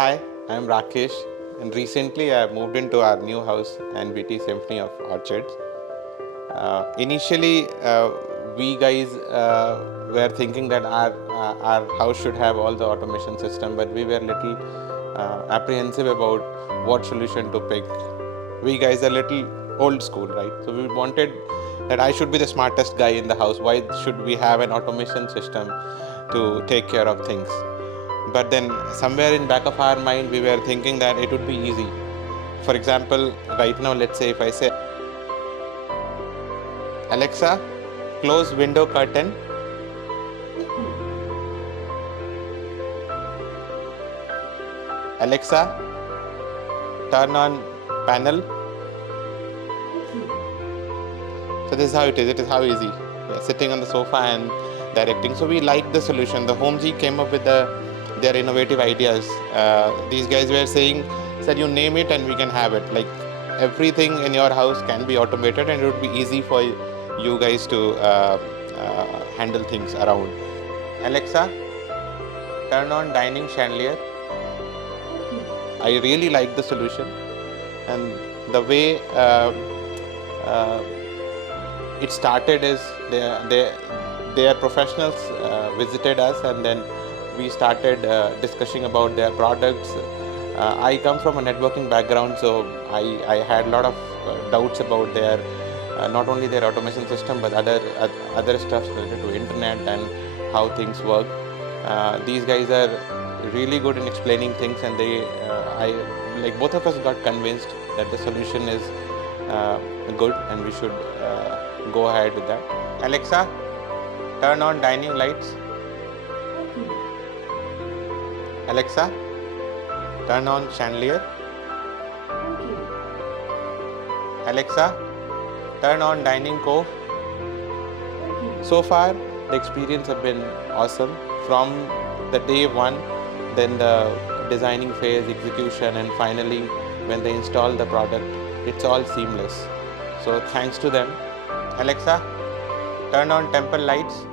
Hi, I'm Rakesh, and recently I moved into our new house, NBT Symphony of Orchards. Initially, we guys were thinking that our house should have all the automation system, but we were little apprehensive about what solution to pick. We guys are little old school, right? So we wanted that I should be the smartest guy in the house. Why should we have an automation system to take care of things? But then somewhere in back of our mind we were thinking that it would be easy. For example, right now, let's say if I say, Alexa, close window curtain. Alexa, turn on panel. So this is how it is. It is how easy. We are sitting on the sofa and directing. So we like the solution. The Homezee came up with their innovative ideas. These guys were saying, "Sir, you name it and we can have it. Like everything in your house can be automated, and it would be easy for you guys to handle things around." Alexa, turn on dining chandelier. I really like the solution, and the way uh, it started is their professionals visited us, and then we started discussing about their products. I come from a networking background, so I had a lot of doubts about their not only their automation system but other stuff related to internet and how things work. These guys are really good in explaining things, and I like both of us got convinced that the solution is good and we should go ahead with that. Alexa, turn on dining lights. Alexa, turn on chandelier. Alexa, turn on dining cove. So far, the experience have been awesome from the day one, then the designing phase, execution, and finally when they install the product, it's all seamless. So thanks to them. Alexa, turn on temple lights.